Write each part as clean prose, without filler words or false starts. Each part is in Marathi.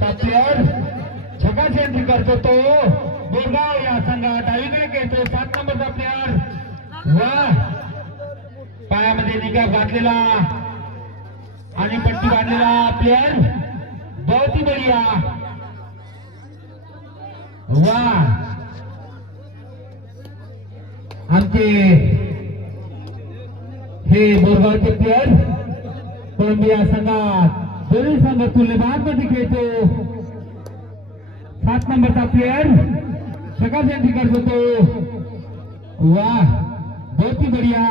प्लेयर झकास एंट्री करतो तो बोरगाव या संघात डावीकडे खेळतो 7 नंबरचा प्लेयर वा पायामध्ये निकाब घातलेला आणि पट्टी बांधलेला प्लेयर बहुत ही बढिया वा आमचे हे बोरगावचे प्लेयर कोलंबिया संघात दोन्ही संघ तुल्यबाद मध्ये खेळतो 7 नंबरचा प्लेयर झकास एंट्री करतो तो वाह बहुत ही बढ़िया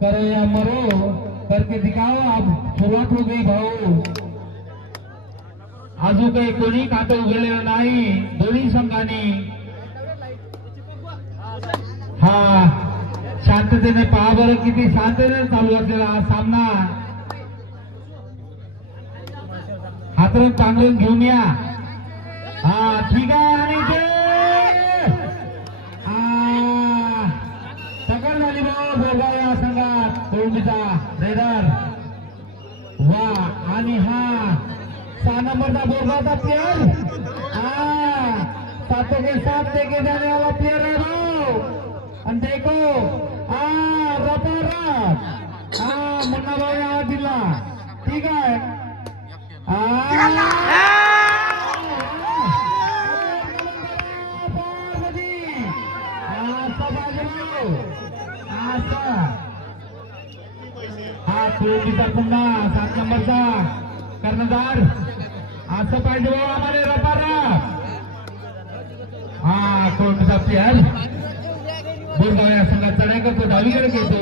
करो या मरो करके दिखाओ अब सुरुवात हो गई भाऊ अजून काही कोणी खातं उघडलेलं नाही दोन्ही संघांनी हा शांततेने पहा बरं किती शांततेने चालू असलेला हा सामना हातरून पांघरून घेऊन या हा ठीक आहे आणि सगळ झाली भाऊ बोरगाव या संघात कोळंबीचा रेडर वा आणि हा 6 नंबरचा बोरगावचा प्लेयर 7 के 7 लेके जाने वाला प्लेयर है भाऊ आणि देखो मुन्ना भाऊ आवाज दिला ठीक आहे हा कोळंबीचा पुन्हा 7 नंबरचा कर्णधार असं पाहिजे भाऊ आम्हाला रपारा हा कोळंबीचा प्लेयर बोरगाव या संघात चढाई करतो डावीकडे घेतो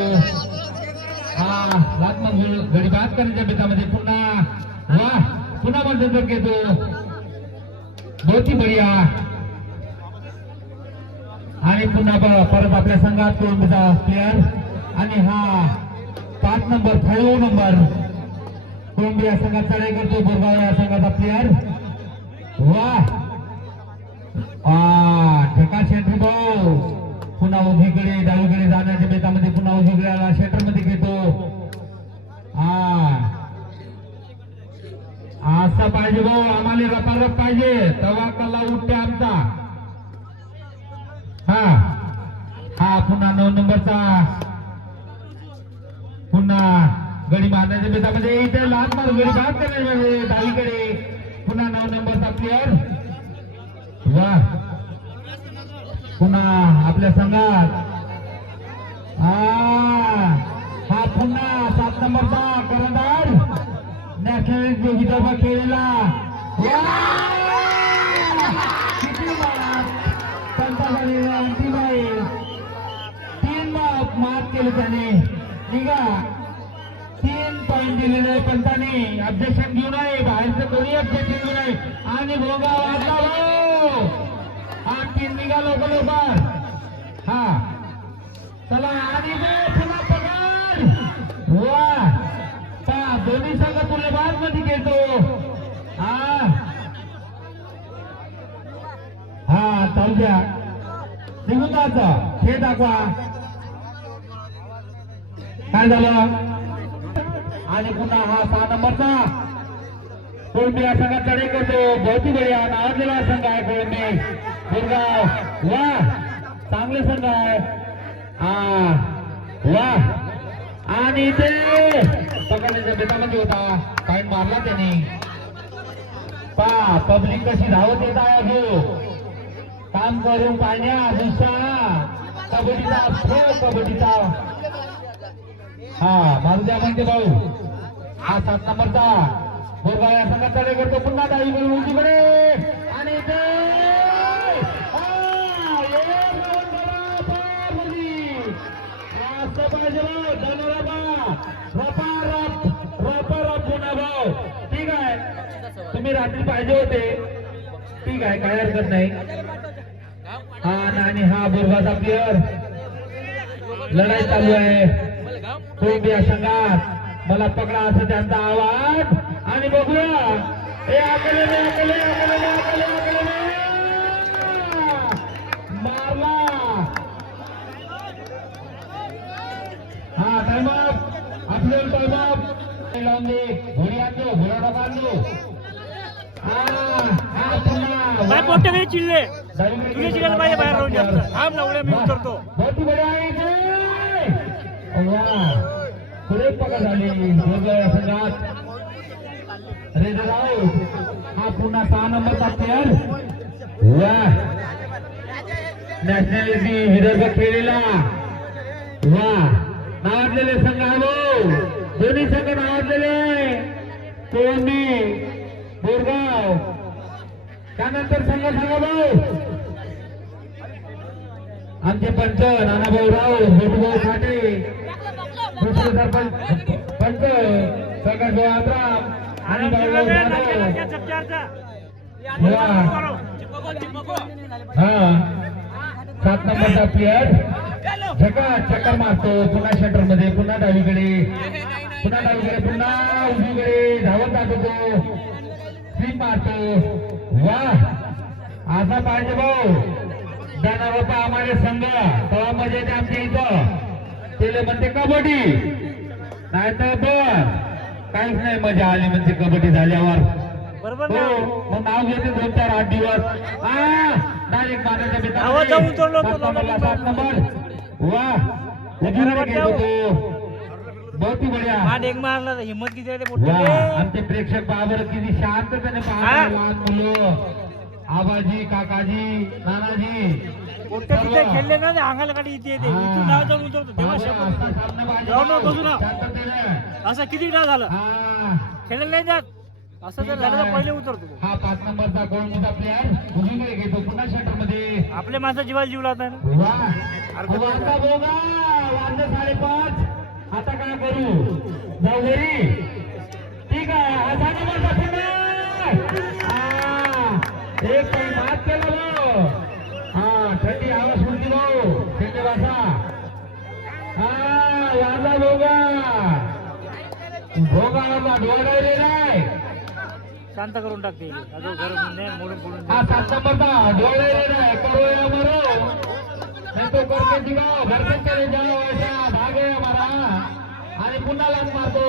हा लातमन गडी बाद करण्याच्या बेतामध्ये पुन्हा वा पुन्हा मध्यंतर घेतो बहुत ही बढिया आणि पुन्हा परत आपल्या संघात कोळंबीचा प्लेयर आणि हा 5 नंबर 5 नंबर कोळंबिया संघात चढाई करतो बोरगाव या संघाचा प्लेयर वा झकास एंट्री भाऊ पुन्हा उजवीकडे डावीकडे जाण्याच्या बेतामध्ये पुन्हा उजवीकडे शेटर मध्ये घेतो असं पाहिजे भाऊ आम्हाला रपारप पाहिजे तवा कला उठते आमचा हा पुन्हा 9 नंबरचा पुन्हा गडी मारण्याच्या बेतामध्ये इथे लहान मार गडी बाद करण्यामध्ये डावीकडे पुन्हा 9 नंबरचा प्लेयर वा पुन्हा आपल्या संघात हा पुन्हा 7 नंबरचा कर्णधार नॅशनल विदर्भ खेळलेला अंतिमाई 3 मार्क केले त्याने निघा 3 पॉइंट दिलेले पंतांनी ऑब्जेक्शन घेऊ नये बाहेरचं कोणी ऑब्जेक्शन घेऊ नये आणि भोगा वाजला भाऊ हा 3 निघा लवकर हा चला आणि पुन्हा पगार वा दोन्ही संघ तुल्यबाद मध्ये खेळतो हा चालू द्या निघून जायचं खेळ दाखवा काय झालं आणि पुन्हा हा 6 नंबरचा कोळंबी या संघात चढाई करतो बहुत ही बढिया नावाजलेला संघ आहे कोळंबी बोरगाव वा चांगले संघ आहे वा आणि ते पकडण्याच्या बेतामध्ये होता पॉइंट मारला त्याने पब्लिक कशी धावत येत आहे हो काम करून पाहण्या दुसरा कबड्डीचा मारू द्या म्हणते भाऊ हा 7 नंबरचा बोरगाव या संघात चढाई करतो पुन्हा डावीकडे उजवीकडे आणि ठीक आहे तुम्ही रात्री पाहिजे होते ठीक आहे काय हरकत नाही आणि हा बोरगावचा प्लेयर लढाई चालू आहे कोळंबिया संघात मला पकडा असं त्यांचा आवाज आणि बघूया हे आकले मारला हा टाइम अप आपल्याला टाइम अप लावून दे घोडी आणतो घोडा बांधलो काय मोठे काही चिल्ले तुझे चिल्ले पाहिजे बाहेर राहून जास्त थांब ना उद्या मी उतरतो बहुत बढिया आहे पुढे पकड झाली संघात रेडर आउट हा पुन्हा 6 नंबरचा प्लेअर वा नॅशनॅलिटी विदर्भ खेळलेला वा नावाजलेले संघ आलो दोन्ही संघ नावाजलेले कोणी बोरगाव त्यानंतर संघ सांगा भाऊ आमचे पंच नानाभाऊ राव मोठूभाऊ खाटे दुसरे सरपंच पंच प्रकाशभाऊ आत्राम आणि भाऊभाऊ हा 7 नंबरचा प्लेअर चक्कर मारतो पुन्हा शटर मध्ये पुन्हा डावीकडे पुन्हा उजवीकडे धावत दाखवतो स्वीप मारतो वा असा पाहिजे भाऊ दाना बापा आम्हाला संघ तेव्हा मजा येते आमच्या इथं ते म्हणते कबड्डी नाही तर बस काहीच नाही मजा आली म्हणजे कबड्डी झाल्यावर बरोबर मग नाव घेते 2-4-8 दिवस डायरेक्ट माझ्या आवाज उतरलो 7 नंबर वा घेतो तो बहुत ही बढ़िया डेग मारला हिम्मत किती आहे वा आमचे प्रेक्षक बाबर किती शांततेने पाहतात लहान मुलं आबाजी काकाजी नानाजी तिथे खेळले ना ते अंगाला काढी इथे येते इथून नाव जाऊन उतरतो तेव्हा शब्द बसू ना असं किती डाव झालं खेळले नाही जात असं जर झालं तर पहिले उतरतो हा 5 नंबरचा गोलंदाज प्लेअर उजवीकडे घेतो पुन्हा शटर मध्ये आपल्या माणसा जीवाला जीव लावताय ना वाजता बोगा वाजले 5:30 आता काय करू जाऊ घरी ठीक आहे हा 6 नंबरचा पुन्हा एक काही मात केलं भाऊ हा थंडी आवाज सुटली भाऊ थंडी वासा वाजा बोगा भोगा डोळा नाही शांत करून टाकते अजून घर मोडून हा 7 नंबरचा डोळे रे करो मरो नहीं तो करके दिखाओ घर पे चले जाओ ऐसा भागे हमारा आणि पुन्हा लांब मारतो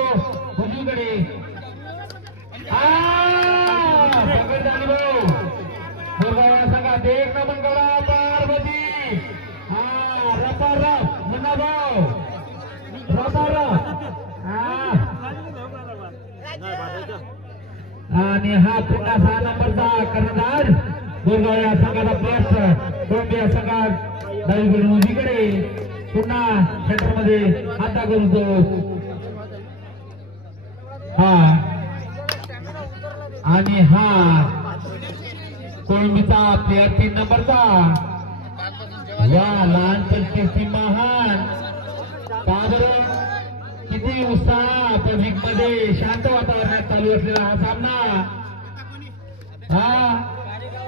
उजवीकडे पकड झाली भाऊ बोलगाव सांगा एक नमन करा पार्वती रपा रप मुन्ना भाऊ रपा रप आणि हा पुन्हा 6 नंबरचा कर्णधार बोरगाव या संघाचा प्लस टोंबे या संघात डावीकडून उजवीकडे पुन्हा सेंटर मध्ये हाता करतो हा आणि हा कोळंबीचा प्लेअर 3 नंबरचा वा लहानपणची महान पाबरून किती उत्साह पब्लिक मध्ये शांत वातावरणात चालू असलेला हा सामना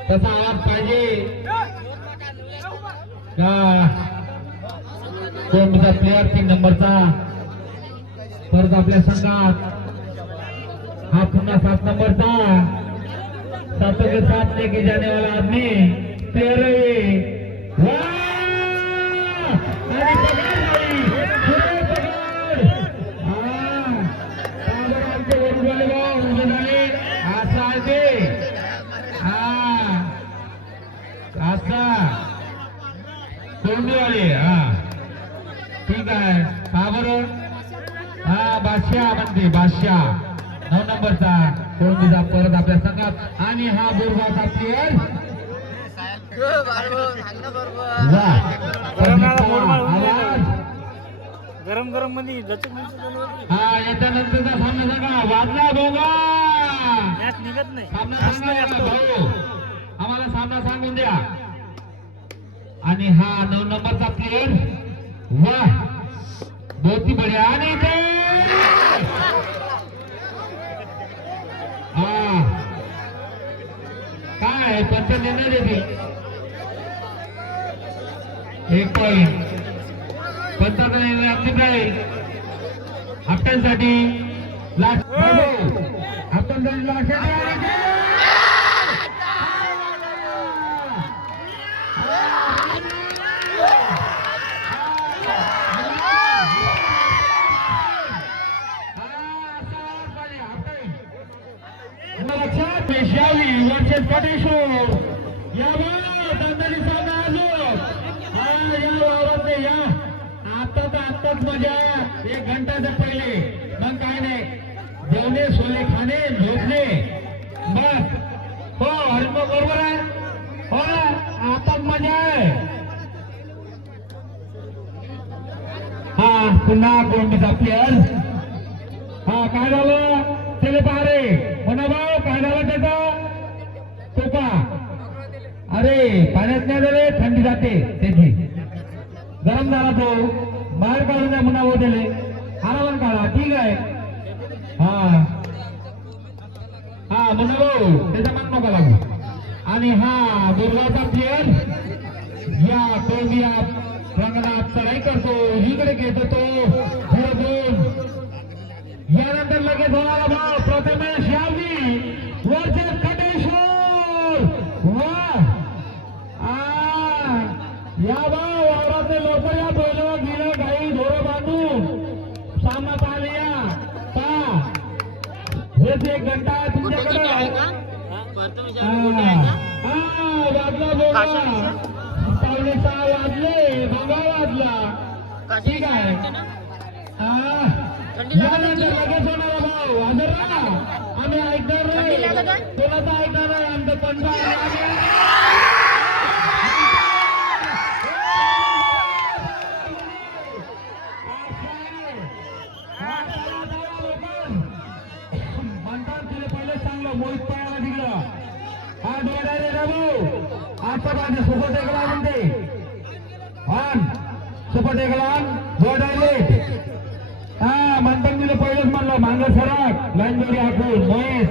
तसा आवाज पाहिजे कोणता प्लेअर 3 नंबरचा परत आपल्या संघात हा पुन्हा 7 नंबरचा 7 के साथ लेके जाने वाला आदमी प्लेयर है ठीक आहे पावर बादशाह म्हणते बादशाह 9 नंबरचा कोणतीचा परत आपल्या संघात आणि हा बोरगावचा प्लेअर गरम गरम मध्ये याच्यानंतरचा सामना सांगा वाजला बोगा निघत नाही सामना सांगा भाऊ आम्हाला सामना सांगून द्या आणि हा 9 नंबरचा प्लेअर वाह बहुत ही बढ़िया आणि ते काय पंच निर्णय देते 1 पॉइंट पंचाचा निर्णय आपली हप्त्यांसाठी लास्ट हप्त्यांसाठी लास्ट लक्षात पेशवाई वर्षेस कटेश्वर या दंदली सामना अजून या वावरते या आता तर आत्ताच मजा 1 घंटाच्या पहिले मग काय नाही जेवणे सोले खाणे झोपणे बस हो हरिभाऊ बरोबर आहे हो आताच मजा आहे हा पुन्हा कोणतीचा प्लेअर हा काय झालं त्याला पारे म्हणा भाऊ काय झालं त्याचा टोपा अरे पाण्यात नाही झाले थंडी जाते त्याची गरम झाला तो बाहेर काढून द्या म्हणा हो त्याले आरामात काढा ठीक आहे हा हा म्हणा भाऊ त्याचा मान नका लागू आणि हा दुर्गाचा प्लेअर या कोलंबिया रंगनाथ चढाई करतो इकडे घेतो तो दोन यानंतर लगेच होणारा भाव प्रथमेश यावली वरचे कटेश्वर वा या भाव वावरातले लोक या बैलावर गेलं गाई ढोरं बांधून सामना पाहिले या पा हेच 1 घंटा तुमच्याकडे वाजला बोला 6:15 वाजले भोगा वाजला ठीक आहे यानंतर लगेच होणारा भाऊ हजर राहा आम्ही ऐकणार नाही कोणाचा ऐकणार नाही आमचं पंचायत म्हणतात तिला पहिले चांगलं मोहित पायाला तिकडं हा डोळ्या रे भाऊ आता माझे सुपर टेकला म्हणते सुपर टेकला डोळ्या हा म्हणतात तिला पहिलेच म्हणलं मांग सराक लाईन जोडी हाकून मोहित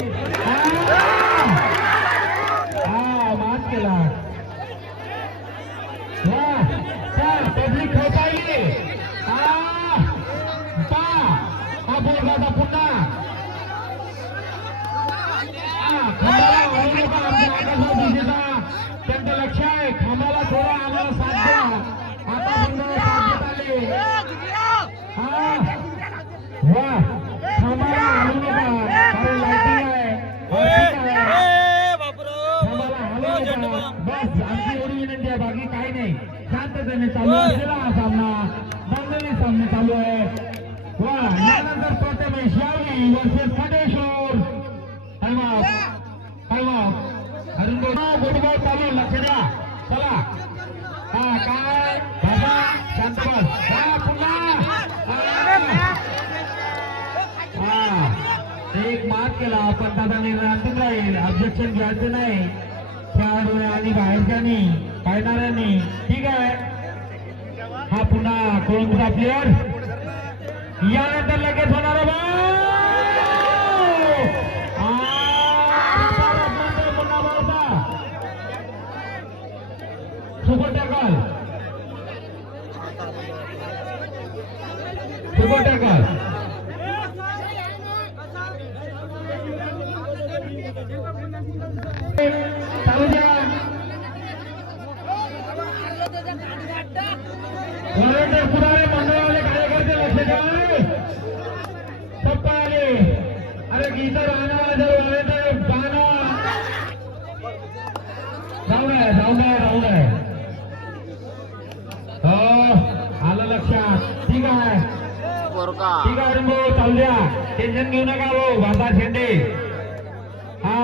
हा मात केला पब्लिक खेळता हा बोलगाचा पुन्हा त्यांचं लक्ष आहे खांबाला थोडा आम्हाला साथ द्या आता बंद आले हा वा खांबाला हलू नका कारण लाईटिंग आहे खांबाला हलू नका बस आमची एवढी विनंती आहे बाकी काही नाही शांततेने चालू असलेला हा सामना दंगली सामने चालू आहे वा यानंतर प्रथमेश यावली वर्सेस कटेश्वर गोडगाव चालू लक्ष द्या चला हा काय बाबा शांत बस हा पुन्हा एक मात केला पण दादा निर्णय राहील ऑब्जेक्शन घ्यायचं नाही खेळाडू आणि बाहेरच्यानी पाहणाऱ्यांनी ठीक आहे हा पुन्हा कोळंबचा प्लेअर यानंतर लगेच होणार सुपर टॅकल चालू द्या पुराणे मंडळाले कार्यकर्ते लक्ष द्या पप्पा आले अरे गीता राहणार जर गाणं जाऊ द्या आलं लक्षात ठीक आहे भाऊ चालू द्या टेन्शन घेऊ नका भाऊ भाता शेंडे हा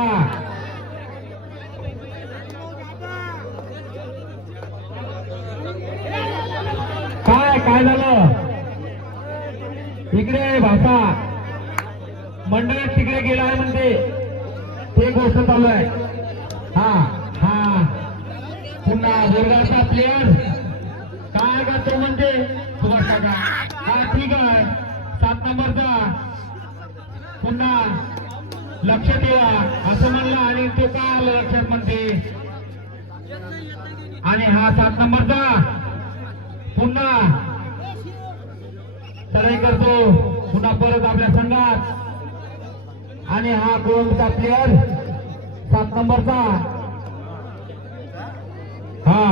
काय झालं इकडे भाषा मंडळात तिकडे गेला आहे म्हणते ते गोष्ट चालू आहे हा हा पुन्हा दुर्गाचा प्लेअर काय का तो म्हणते सुभाष काका हा ठीक आहे 7 नंबरचा पुन्हा लक्ष द्या असं म्हणलं आणि तो काय आलं लक्षात म्हणते आणि हा 7 नंबरचा पुन्हा चढाई करतो पुन्हा परत आपल्या संघात आणि हा गोलचा प्लेअर 7 नंबरचा हा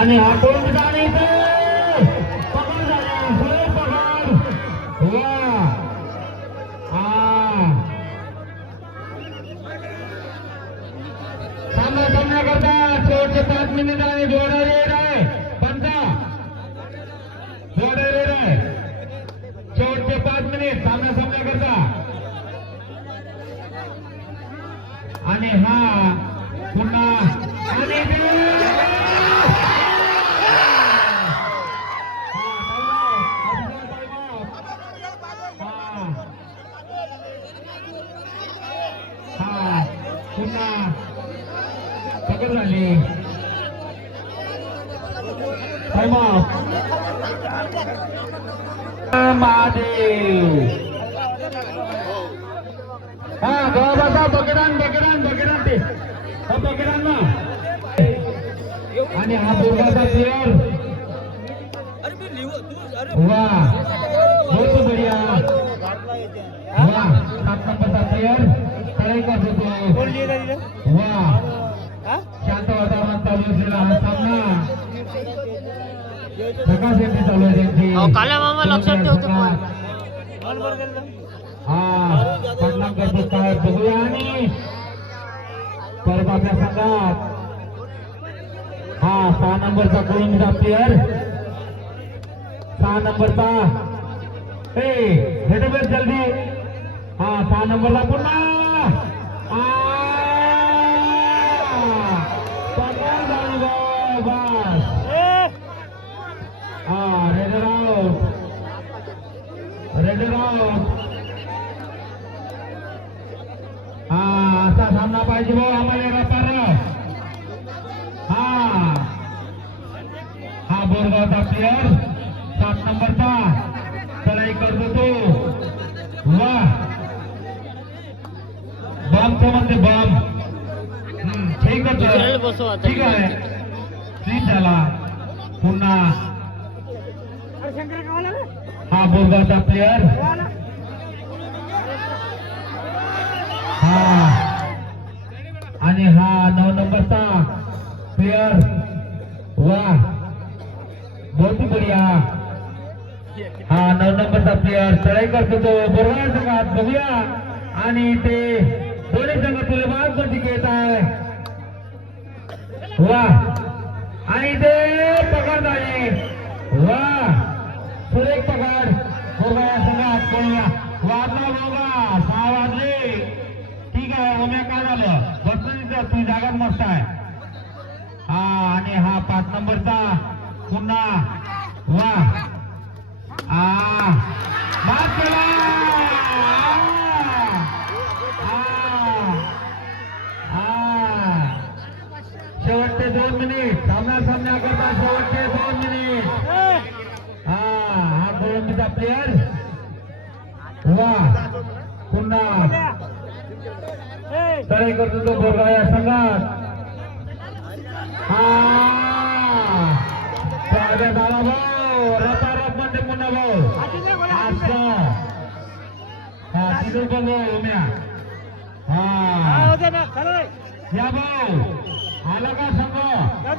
आणि हा गोलचा पकड झाले सुरेश पकड आणि हा पुन्हा आणि पुन्हा पकड झाली महादेव हा बाबा बकरान ते बकरान ना आणि हा दुर्गाचा प्लेअर वा बहुत बढ़िया वा 7 नंबरचा प्लेअर तयारी करत होतो वा शांत वातावरण चालू असलेला हा सामना प्रकाश यांची चालू आहे त्यांची काल्या मामा लक्षात ठेवतो हा पटना करतो काय बघूया आणि परत आपल्या संघात हा 6 नंबरचा गोविंदा प्लेअर 6 नंबरचा भेटो जल्दी हा 6 नंबरला पुन्हा रेड आउट हा असा सामना पाहिजे भाऊ आम्हाला रपार हा बोरगावचा प्लेअर 7 नंबरचा चढाई करतो तो वा बॉम्बचं म्हणते बॉम्ब ठीक आहे ठीक झाला पुन्हा हा बोरगावचा प्लेअर हा आणि हा 9 नंबरचा प्लेअर वा बहुत बढ़िया हा 9 नंबरचा प्लेअर चढाई करतो तो बोरगाव संघात बघूया आणि ते दोन्ही संघ तुला बाजूची घेत आहे वा आणि ते पकड झाली वा सुरेख पकड बोरगाव संघात कोणीया वाजला बोगा 6 वाजले ठीक आहे ओम्या काय झालं बसलीच तुझी जागा मस्त आहे हा आणि हा 5 नंबरचा पुन्हा वा मार केला शेवटचे 2 मिनिट सामना करता शेवटचे 2 मिनिट हा गोलंदाजा प्लेअर वा पुन्हा तळे करतो तो बोरगाव या संघात स्वागत आला भाऊ रपारप मध्ये पुन्हा भाऊ असं तिथे बघू उम्या या भाऊ आला का संघ